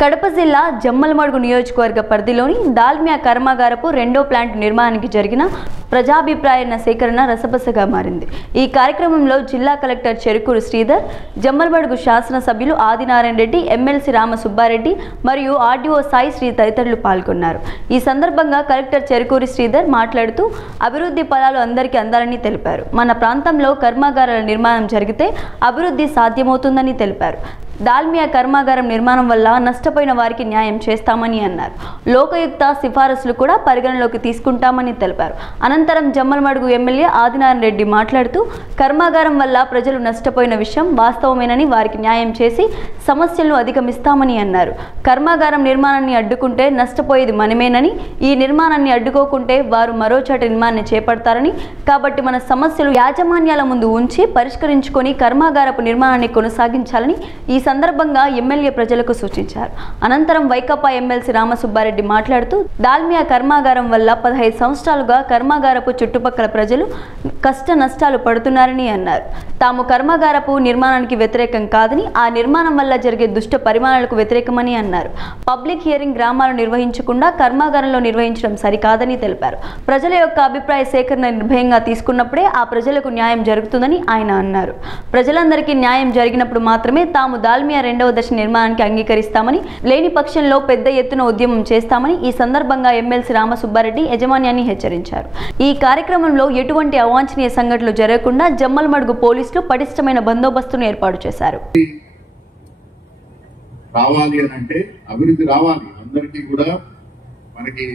కడప జిల్లా జమ్మలమడుగు నియోజకవర్గ పరిధిలోని దాల్మియా కర్మాగారపు రెండో ప్లాంట్ నిర్మాణానికి జరిగిన ప్రజాభిప్రాయ సేకరణ రసబసగా మారింది. ఈ కార్యక్రమంలో జిల్లా కలెక్టర్ చెరుకూరు శ్రీధర్, జమ్మలమడుగు శాసనసభ్యులు ఆదినారాయణ రెడ్డి, ఎమ్మెల్సీ రామసుబ్బారెడ్డి మరియు ఆర్డీఓ సాయి శ్రీ తదితరులు పాల్గొన్నారు. ఈ సందర్భంగా కలెక్టర్ చెరుకూరు శ్రీధర్ మాట్లాడుతూ అభివృద్ధి ఫలాలు అందరికీ అందాలని తెలిపారు. మన ప్రాంతంలో కర్మాగారాల నిర్మాణం జరిగితే అభివృద్ధి సాధ్యమవుతుందని తెలిపారు. దాల్మియా కర్మాగారం నిర్మాణం వల్ల నష్టపోయిన వారికి న్యాయం చేస్తామని అన్నారు. లోకయుక్త సిఫారసులు కూడా పరిగణలోకి తీసుకుంటామని తెలిపారు. అనంతరం జమ్మలమడుగు ఎమ్మెల్యే ఆదినారాయణ రెడ్డి మాట్లాడుతూ కర్మాగారం వల్ల ప్రజలు నష్టపోయిన విషయం వాస్తవమేనని, వారికి న్యాయం చేసి సమస్యలను అధిగమిస్తామని అన్నారు. కర్మాగారం నిర్మాణాన్ని అడ్డుకుంటే నష్టపోయేది మనమేనని, ఈ నిర్మాణాన్ని అడ్డుకోకుంటే వారు మరో చోట నిర్మాణాన్ని చేపడతారని, కాబట్టి మన సమస్యలు యాజమాన్యాల ముందు ఉంచి పరిష్కరించుకొని కర్మాగారపు నిర్మాణాన్ని కొనసాగించాలని ఈ సందర్భంగా ఎమ్మెల్యే ప్రజలకు సూచించారు. అనంతరం వైకాపా ఎమ్మెల్సీ రామసుబ్బారెడ్డి మాట్లాడుతూ దాల్మియా కర్మాగారం వల్ల 15 సంవత్సరాలుగా కర్మాగారపు చుట్టుపక్కల ప్రజలు కష్ట నష్టాలు పడుతున్నారని అన్నారు. తాము కర్మాగారపు నిర్మాణానికి వ్యతిరేకం కాదని, ఆ నిర్మాణం వల్ల జరిగే దుష్ట పరిమాణాలకు వ్యతిరేకమని అన్నారు. పబ్లిక్ హియరింగ్ గ్రామాలు నిర్వహించకుండా కర్మాగారంలో నిర్వహించడం సరికాదని తెలిపారు. ప్రజల యొక్క అభిప్రాయ సేకరణ నిర్భయంగా తీసుకున్నప్పుడే ఆ ప్రజలకు న్యాయం జరుగుతుందని ఆయన అన్నారు. ప్రజలందరికీ న్యాయం జరిగినప్పుడు మాత్రమే తాము దాల్మియా రెండవ దశ నిర్మాణానికి అంగీకరిస్తామని, లేని పక్షంలో పెద్ద ఎత్తున ఉద్యమం చేస్తామని ఈ సందర్భంగా ఎమ్మెల్సీ రామసుబ్బారెడ్డి యాజమాన్యాన్ని హెచ్చరించారు. ఈ కార్యక్రమంలో ఎటువంటి అవాంఛనీయ సంఘటనలు జరగకుండా జమ్మలమడుగు పోలీసులు పటిష్టమైన బందోబస్తును ఏర్పాటు చేశారు. రావాలి అని అంటే అభివృద్ధి రావాలి, అందరికీ కూడా మనకి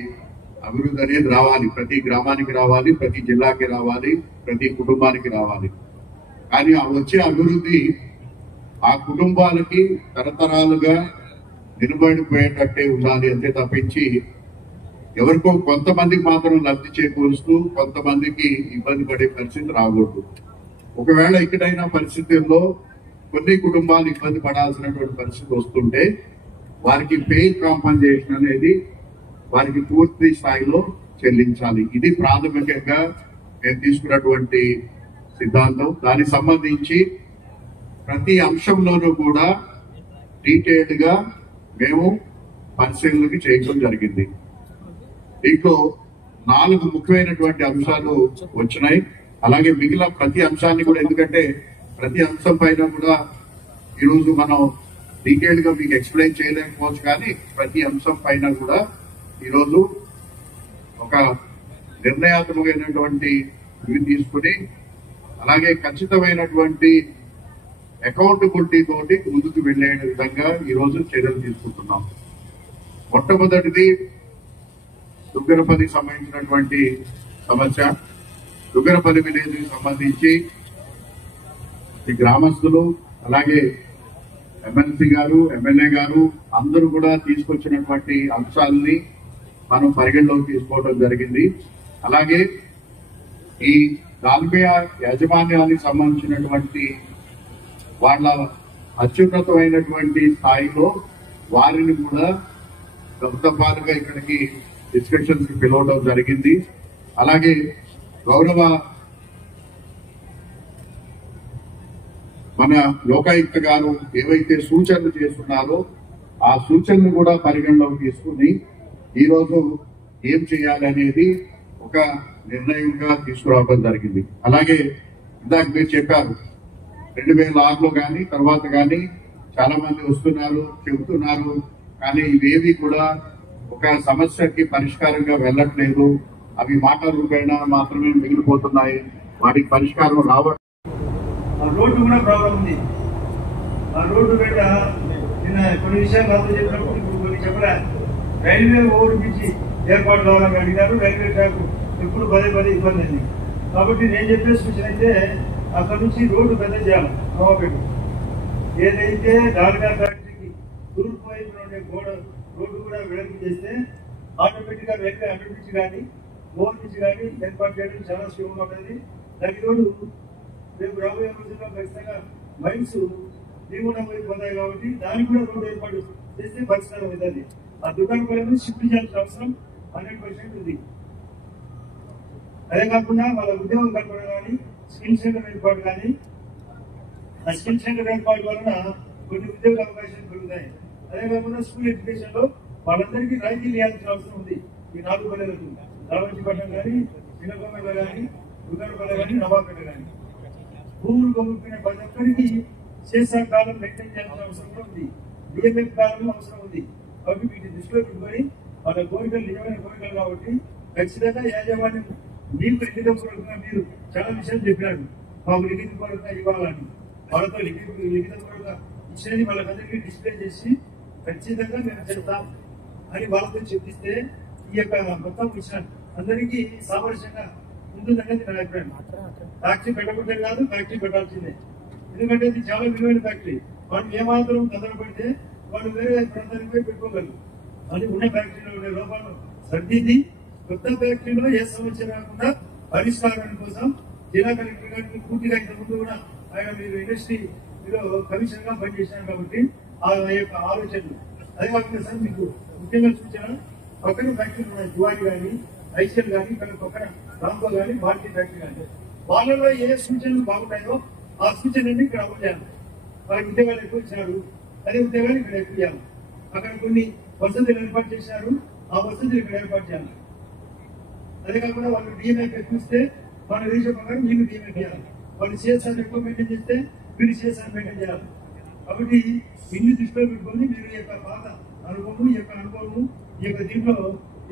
అభివృద్ధి అనేది రావాలి. ప్రతి గ్రామానికి రావాలి, ప్రతి జిల్లాకి రావాలి, ప్రతి కుటుంబానికి రావాలి. కానీ ఆ వచ్చే అభివృద్ధి ఆ కుటుంబాలకి తరతరాలుగా నిలబడిపోయేటట్టే ఉండాలి అంతే తప్పించి ఎవరికో కొంతమందికి మాత్రం లబ్ధి చేకూరుస్తూ కొంతమందికి ఇబ్బంది పడే పరిస్థితి రాకూడదు. ఒకవేళ ఇక్కడైనా పరిస్థితుల్లో కొన్ని కుటుంబాలు ఇబ్బంది పడాల్సినటువంటి పరిస్థితి వస్తుంటే వారికి పెయిన్ కాంపన్సేషన్ అనేది వారికి పూర్తి స్థాయిలో చెల్లించాలి. ఇది ప్రాథమికంగా మేము తీసుకున్నటువంటి సిద్ధాంతం. దానికి సంబంధించి ప్రతి అంశంలోనూ కూడా డీటెయిల్డ్ గా మేము పరిశీలనకి చేయడం జరిగింది. దీంట్లో 4 ముఖ్యమైనటువంటి అంశాలు వచ్చినాయి. అలాగే మిగిలిన ప్రతి అంశాన్ని కూడా, ఎందుకంటే ప్రతి అంశం పైన కూడా ఈరోజు మనం డీటెయిల్డ్ గా మీకు ఎక్స్ప్లెయిన్ చేయలేకపోవచ్చు, కానీ ప్రతి అంశం పైన కూడా ఈరోజు ఒక నిర్ణయాత్మకమైనటువంటి ఇవి తీసుకుని అలాగే ఖచ్చితమైనటువంటి అకౌంటబిలిటీ తోటి ముందుకు వెళ్లే విధంగా ఈరోజు చర్యలు తీసుకుంటున్నాం. మొట్టమొదటిది దుగ్గరపల్లికి సంబంధించినటువంటి సమస్య. దుగ్గరపల్లి విలేజ్ సంబంధించి ఈ గ్రామస్తులు అలాగే ఎమ్మెల్సీ గారు, ఎమ్మెల్యే గారు అందరూ కూడా తీసుకొచ్చినటువంటి అంశాలని మనం పరిగణలోకి తీసుకోవడం జరిగింది. అలాగే ఈ దాల్మియా యాజమాన్యానికి సంబంధించినటువంటి వాళ్ళ అత్యున్నతమైనటువంటి స్థాయిలో వారిని కూడా దఫదఫాలుగా ఇక్కడికి డిస్కషన్స్ కి పిలవడం జరిగింది. అలాగే గౌరవ మన లోకాయుక్త గారు ఏవైతే సూచనలు చేస్తున్నారో ఆ సూచనలు కూడా పరిగణలోకి తీసుకుని ఈరోజు ఏం చేయాలనేది ఒక నిర్ణయంగా తీసుకురావడం జరిగింది. అలాగే ఇందాక మీరు చెప్పారు 2006లో కానీ తర్వాత కానీ చాలా మంది వస్తున్నారు, చెబుతున్నారు, కానీ ఇవేవి కూడా ఒక సమస్యకి పరిష్కారంగా వెళ్ళట్లేదు. అవి మాటల రూపేణా మాత్రమే మిగిలిపోతున్నాయి, వాటికి పరిష్కారం రావడం. ఆ రోడ్డు కూడా ప్రాబ్లం ఉంది. ఆ రోడ్డు వెంట నిన్న కొన్ని విషయాలు అందరూ చెప్పినప్పుడు ఇప్పుడు కొన్ని చెప్పలే. రైల్వే ఓవర్ బ్రిడ్జి ఏర్పాటు కావాలని అడిగారు. రైల్వే ట్రాక్ ఎప్పుడు పదే ఇబ్బంది అయింది. కాబట్టి నేను చెప్పే సూచన అయితే అక్కడ నుంచి రోడ్డు పెద్ద చేయాలి. నవాపేట ఏదైతే దాల్మియా ఫ్యాక్టరీకి తూర్పు వైపున ఉండే రోడ్డు కూడా వెడల్పు చేస్తే ఆటోమేటిక్ గా రైల్వే అండర్ బ్రిడ్జ్ కానీ ఓవర్ బ్రిడ్జ్ కానీ ఏర్పాటు చేయడం చాలా సులభంగా ఉంటుంది. దానికి తోడు రేపు రాబోయే రోజుల్లో ఖచ్చితంగా మైన్స్ దిగువడం వైపు పొందాయి కాబట్టి దానికి కూడా రోడ్డు ఏర్పాటు చేస్తే పరిష్కారం అవుతుంది. ఆ దుకాణం షిఫ్ట్ చేయాల్సిన అవసరం 100% ఉంది. అదే కాకుండా వాళ్ళ ఉద్యోగం కల్పన కానీ స్కిల్ సెంటర్ ఏర్పాటు కానీ, ఆ స్కిల్ సెంటర్ ఏర్పాటు వలన కొన్ని ఉద్యోగ అవకాశాలు పెరుగుతాయి. అదే కాకుండా స్కూల్ ఎడ్యుకేషన్ లో వాళ్ళందరికీ రాయితీలు ఇవ్వాల్సిన అవసరం ఉంది. ఈ 4 పల్లెలకు రావంచిపట్నం కానీ, చిన్నకొమ్మల కానీ, దుర్గాపల్లె కానీ, నవాపేట కానీ భూములు కొనుక్కునే ప్రతి ఒక్కరికి చేసార్ కాలం మెయింటైన్ చేయాల్సిన అవసరం కూడా ఉంది. డిఎంఎఫ్ కాలం అవసరం ఉంది. కాబట్టి వీటిని దృష్టిలో పెట్టుకొని వాళ్ళ కోరికలు నిజమైన కోరికలు కాబట్టి ఖచ్చితంగా యాజమాన్యం మీకు లిఖితపూర్వకంగా మీరు చాలా విషయాలు చెప్పినారు. మాకు లిఖితపూర్వకంగా ఇవ్వాలని వాళ్ళతో లిఖితపూర్వకంగా ఇచ్చినది వాళ్ళకందరికీ డిస్ప్లే చేసి ఖచ్చితంగా మేము చెప్తాం అని వాళ్ళతో చెప్పిస్తే ఈ యొక్క మొత్తం విషయం అందరికీ సామరస్యంగా ఉంటుందనేది నా అభిప్రాయం. ఫ్యాక్టరీ పెట్టకుంటే కాదు, ఫ్యాక్టరీ పెట్టాల్సిందే. ఎందుకంటే ఇది చాలా విలువైన ఫ్యాక్టరీ. వాళ్ళు ఏమాత్రం తొందర పడితే వాళ్ళు వేరే ప్రాంతానికి పోయి పెట్టుకోగలరు. అని ఉన్న ఫ్యాక్టరీలో ఉండే లోపాలు సర్దిద్ది కొత్త ఫ్యాక్టరీలో ఏ సమస్య రాకుండా పరిష్కారం కోసం జిల్లా కలెక్టర్ గారికి పూర్తిగా ఇంతకుముందు కూడా ఆయన మీరు ఇండస్ట్రీలో కమిషనర్ గా పనిచేశారు కాబట్టి ఆ యొక్క ఆలోచనలు అదే కాకుండా సార్ మీకు ముఖ్యంగా సూచన పక్కన ఫ్యాక్టరీలు ఉన్నాయి. దువారి కానీ, ఐసీఎల్ కానీ, ఇక్కడ పక్కన రాంకో కానీ, భారతీయ ఫ్యాక్టరీ కానీ వాళ్ళలో ఏ సూచనలు బాగుంటాయో ఆ సూచనని ఇక్కడ అమలు చేయాలి. వాళ్ళకి ఉద్యోగాలు ఎక్కువ ఇచ్చినారు, అదే ఉద్యోగాలు ఇక్కడ ఎక్కువ చేయాలి. అక్కడ కొన్ని వసతులు ఏర్పాటు చేశారు, ఆ వసతులు ఇక్కడ ఏర్పాటు చేయాలి. అదే కాకుండా వాళ్ళు డిఎంఏ ఎక్కువస్తే వాళ్ళ రేషియో ప్రకారం వీళ్ళు డిఎంఏ చేయాలి. వాళ్ళు సిఎస్ఆర్ ఎక్కువ మెయింటైన్ చేస్తే వీళ్ళు సిఎస్ఆర్ మెయింటైన్ చేయాలి. కాబట్టి ఇన్ని దృష్టిలో పెట్టుకొని మీరు ఈ యొక్క పాత అనుభవం, ఈ యొక్క అనుభవం, ఈ యొక్క దీంట్లో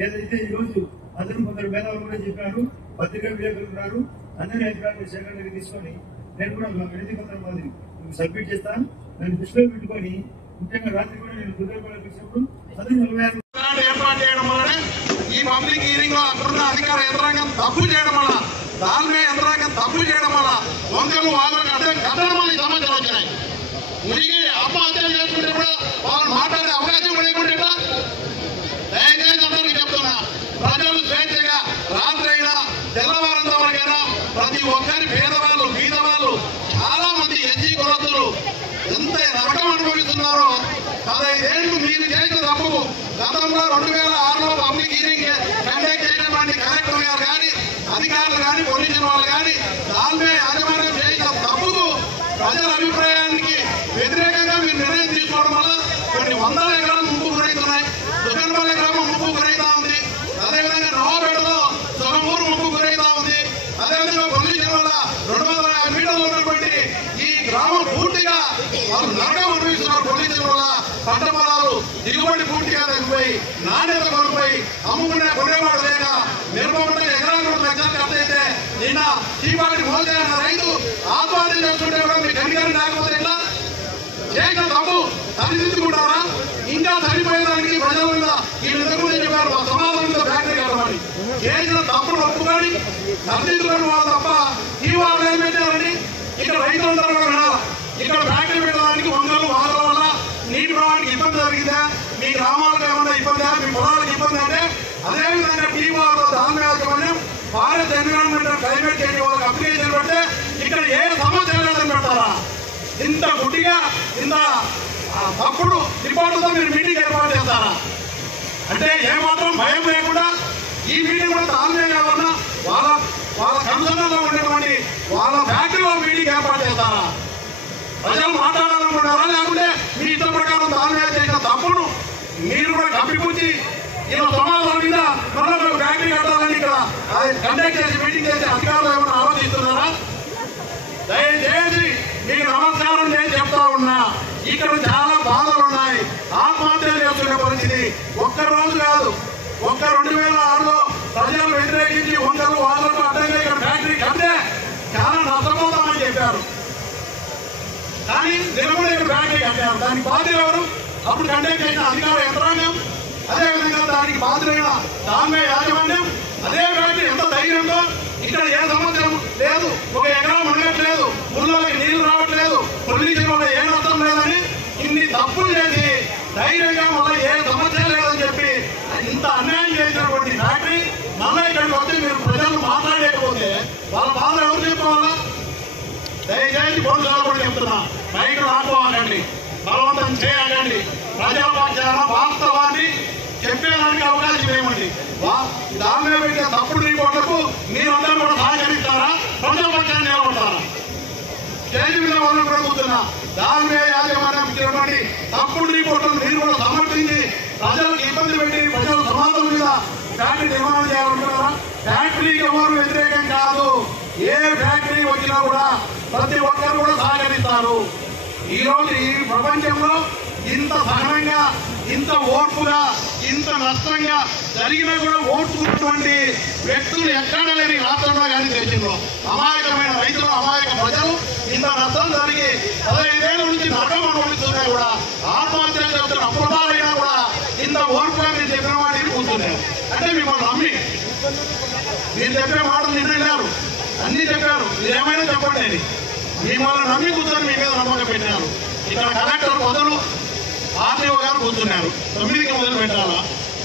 ఏదైతే ఈ రోజు అందరూ కొందరు మేధావులు కూడా చెప్పారు, పత్రికా విలేకరులు ఉన్నారు, అందరి అభిప్రాయాలు సేకరణ తీసుకొని నేను కూడా వినతి పత్రం మాదిరి సబ్మిట్ చేస్తాను. దాన్ని దృష్టిలో పెట్టుకొని ముఖ్యంగా రాత్రి కూడా నేను దుర్గాపల్లికి వచ్చినప్పుడు 46 ఏర్పాటు చేయడం వల్లనే ఈ పబ్లిక్ హీరింగ్ లో అక్కడున్న అధికార యంత్రాంగం తప్పు చేయడం వల్ల, దాని యంత్రాంగం తప్పు చేయడం వల్ల వంకలు వాగులు కట్టడం వల్ల ఈ సమాచారం వచ్చినాయి. మునిగి ఆత్మహత్యలు చేసుకుంటే కూడా వాళ్ళు మాట్లాడే అవకాశం లేకుండా దయచేసి అందరికీ చెప్తున్నా, ప్రజలు స్వేచ్ఛగా రాత్రి అయినా తెల్లవారంతో వరకైనా ప్రతి ఒక్కరి పేదవాళ్ళు, బీదవాళ్ళు చాలా మంది ఎస్సీ కులస్తులు ఎంత నరకం అనుభవిస్తున్నారో 15 ఏళ్ళు మీరు చేసిన తప్పు గతంలో 2006లో పబ్లిక్ హీరింగ్ కండక్ట్ చేసినటువంటి కలెక్టర్ గారు కానీ, అధికారులు కానీ, పోలీసుల వాళ్ళు కానీ దానిపై యాజమాన్యం చేసిన తప్పుకు ప్రజల అభిప్రాయానికి వ్యతిరేకంగా మీరు నిర్ణయం తీసుకోవడం వల్ల కొన్ని వందల ఎకరాలు ముప్పు గురవుతున్నాయి. దుకాణపల్లి గ్రామం ముప్పు గురవుతా ఉంది. అదేవిధంగా నవాపేటలో సగమూరు ముప్పు గురవుతా ఉంది. అదేవిధంగా పొల్యూషన్ వల్ల 250 మీటర్లు ఉన్నటువంటి ఈ గ్రామం పూర్తిగా వాళ్ళు నరకం అనుభవిస్తున్నారు. పొల్యూషన్ వల్ల పంట పొలాలు దిగుబడి పూర్తిగా తగ్గిపోయి, నాణ్యత కోల్పోయి, అమ్ముకునే కొనేవాడు లేక నిర్మూలన ఎకరాలు 2 లక్షలు ఖర్చు అయితే నిన్న చీపాటి మోసే అన్న రైతు ఆత్మహత్య చేసుకుంటే కూడా మీకు కనికరం లేకపోతే ఎట్లా? చేసిన తప్పు సరిదిద్దుకుంటారా? ఇంకా సరిపోయేదానికి ప్రజల మీద వీళ్ళందరూ చెప్పారు మా సమాజం మీద ఫ్యాక్టరీ కలవాలి. చేసిన తప్పును ఒప్పుకొని సరిదిద్దుకోవడం వాళ్ళు తప్ప ఈ వాళ్ళు ఏం పెట్టారండి? ఇక్కడ రైతులందరూ కూడా వినాలి. ఇక్కడ ఫ్యాక్టరీ పెట్టడానికి వందలు వాదల వల్ల నీటి ప్రవాహానికి ఇబ్బంది జరిగిందా? మీ గ్రామాలకు ఏమన్నా ఇబ్బందా? మీ పొలాలకు ఇబ్బంది అంటే అదేవిధంగా టీ వాళ్ళు దాని యాజమాన్యం ఫారెస్ట్ ఎన్విరాన్మెంటల్ క్లైమేట్ చేంజ్ వాళ్ళకి అప్లికేషన్ పెడితే ఇక్కడ ఏ సమస్య లేదని పెడతారా? ఇంత గుడ్డిగా ఇంత తప్పుడు రిపోర్టుతో మీరు మీటింగ్ ఏర్పాటు చేస్తారా? అంటే ఏమాత్రం భయం లేకుండా ఈ మీటింగ్ కూడా తానే కాకుండా వాళ్ళ కన్సర్న్లో ఉండేటువంటి వాళ్ళ ఫ్యాక్టరీలో మీటింగ్ ఏర్పాటు చేస్తారా? ప్రజలు మాట్లాడాలనుకుంటారా? లేకుంటే మీ ఇష్ట ప్రకారం తానే చేసిన తప్పును మీరు కూడా కప్పిపుచ్చి ఇలా సమాజం మీద మళ్ళీ ఫ్యాక్టరీ కట్టాలని ఇక్కడ కండక్ట్ చేసి మీటింగ్ చేసి అధికారులు ఏమైనా ఆలోచిస్తున్నారా? దయచేసి మీకు నమస్కారం నేను చెప్తా ఉన్నా, ఇక్కడ చాలా బాధలు ఉన్నాయి. ఆత్మహత్యలు చేసుకునే పరిస్థితి ఒక్క రోజు కాదు, ఒక్క 2006లో ప్రజలు వ్యతిరేకించి వందలు వాదనలు అడ్డంగా ఇక్కడ ఫ్యాక్టరీ కడితే చాలా నష్టపోతామని చెప్పారు. కానీ నిలబడి ఇక్కడ ఫ్యాక్టరీ కట్టారు. దానికి బాధ్యులు ఎవరు? అప్పుడు కండక్ట్ చేసిన అధికార యంత్రాంగం, అదేవిధంగా దానికి బాధ్యులైన దాని యాజమాన్యం. అదే ఫ్యాక్టరీ ఎంత ధైర్యంతో ఇక్కడ ఏ సమస్య లేదు, ఒక ఎకరం మునగట్లేదు, ఊళ్ళోకి నీళ్లు రావట్లేదు, పొల్యూషన్ వల్ల ఏ నష్టం లేదని ఇన్ని తప్పులు చేసి ధైర్యంగా మళ్ళీ ఏ సమస్య లేదని చెప్పి ఇంత అన్యాయం చేసినటువంటి ఫ్యాక్టరీ మళ్ళీ ఇక్కడికి వచ్చి మీరు ప్రజలు మాట్లాడలేకపోతే వాళ్ళ బాధ ఎవరు చెప్పుకోవాలా? దయచేసి పోలీసులు కూడా చెప్తున్నా, రైతులు ఆడుకోవాలండి, బలవంతం చేయాలండి, ప్రజల పక్షాన వాస్తవాన్ని చెప్పేదానికి అవకాశం ఏమండి? దాని మీద పెట్టే తప్పుడు రిపోర్టులకు మీరందరూ కూడా సహకరిస్తారా? ప్రజల పక్షాన్ని నిలబడతారా? స్టేజ్ మీద వాళ్ళు కూడా కూర్చున్నా దాల్మే యాజమాన్యం ఇచ్చినటువంటి తప్పుడు రిపోర్టులు మీరు కూడా సమర్థించి ప్రజలకు ఇబ్బంది పెట్టి ప్రజల సమాజం మీద ఫ్యాక్టరీ నిర్మాణం చేయాలనుకున్నారా? ఫ్యాక్టరీకి ఎవరు వ్యతిరేకం కాదు. ఏ ఫ్యాక్టరీ వచ్చినా కూడా ప్రతి ఒక్కరు కూడా సహకరిస్తారు. ఈ రోజు ఈ ప్రపంచంలో ఇంత సహనంగా, ఇంత ఓర్పుగా, ఇంత నష్టంగా జరిగినా కూడా ఓర్చుకున్నటువంటి వ్యక్తులు ఎక్కడ లేని రాష్ట్రంలో కానీ దేశంలో అమాయకమైన రైతులు, అమాయక ప్రజలు ఇంత నష్టం జరిగి 15 ఏళ్ల నుంచి నష్టం అనుభవిస్తున్నా కూడా ఆత్మహత్యలు చేస్తున్న అప్పులైనా కూడా ఇంత ఓర్పుగా మీరు చెప్పిన వాటిని కూర్చున్నారు. అంటే మిమ్మల్ని నమ్మి మీరు చెప్పే మాటలు నిన్నలేరు, అన్ని చెప్పారు. మీరు ఏమైనా చెప్పండి అని మిమ్మల్ని నమ్మి కూర్చొని మీ మీద నమ్మకం పెట్టినారు. ఇక్కడ కలెక్టర్ మొదలు ఆర్టీఓ గారు కూర్చున్నారు. 9కి మొదలు పెట్టాలా?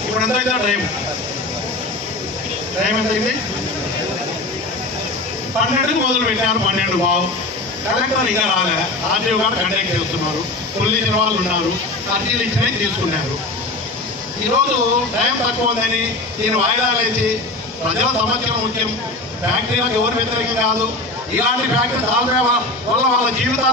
ఇప్పుడు ఎంత అయితే టైం ఎంతైంది? 12కి మొదలు పెట్టారు. 12 బావు. కలెక్టర్ ఇంకా రాలే. ఆర్టీఓ గారు కండక్ట్ చేస్తున్నారు. పోలీసుల వాళ్ళు ఉన్నారు. అర్జీలు ఇచ్చినవి తీసుకున్నారు. ఈరోజు టైం తక్కువ ఉందని నేను వాయిదాలు వేసి ప్రజల సమస్యలు ముఖ్యం, ఫ్యాక్టరీలకు ఎవరు వ్యతిరేకం కాదు. ఇలాంటి ఫ్యాక్టరీ వల్ల వాళ్ళ జీవితాలు